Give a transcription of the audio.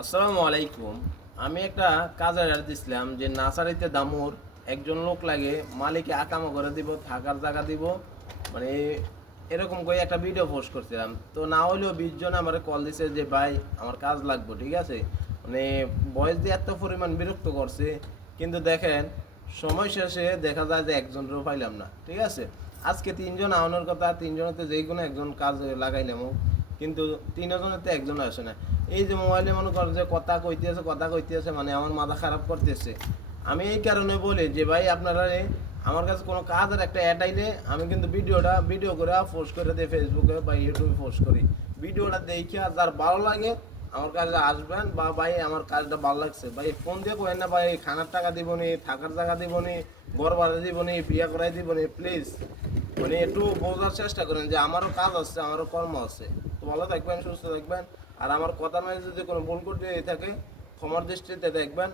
আসসালামু আলাইকুম। আমি একটা কাজের অ্যাড দিছিলাম যে নার্সারিতে দামুর একজন লোক লাগে, মালিকে আকামা করে দিব, থাকার জায়গা দিব, মানে এরকম করে একটা ভিডিও পোস্ট করছিলাম। তো না হলেও 20 জন আমার কল দিছে যে ভাই আমার কাজ লাগবে, ঠিক আছে। মানে বয়স দিয়ে এত পরিমাণ বিরক্ত করছে, কিন্তু দেখেন সময় শেষে দেখা যায় যে একজনেরও পাইলাম না, ঠিক আছে। আজকে 3 জন আনানোর কথা, 3 জনেতে যে কোনো একজন কাজ লাগাইলাম, কিন্তু 3জনেতে একজন আসে না। এই যে মোবাইলে মনে করেন যে কথা কইতেছে মানে আমার মাথা খারাপ করতেছে। আমি এই কারণে বলি যে ভাই আপনারা আমার কাছে কোনো কাজের একটা অ্যাড আইলে আমি কিন্তু ভিডিও করে পোস্ট করে দিই, ফেসবুকে বা ইউটিউবে পোস্ট করি। ভিডিওটা দেখে যার ভালো লাগে আমার কাছে আসবেন, বা ভাই আমার কাজটা ভালো লাগছে ভাই ফোন দিয়ে করেন না, ভাই খানার টাকা দিব নি, থাকার জায়গা দিব নি, ঘর ভাড়া দিব নি, বিয়ে করাই দিব নি, প্লিজ মানে একটু বোঝার চেষ্টা করেন যে আমারও কাজ আছে, আমারও কর্ম আছে। তো ভালো থাকবেন, সুস্থ থাকবেন। আর আমার কথা মানে যদি কোনো ভুল করতে থাকে ক্ষমার দৃষ্টিতে দেখবেন।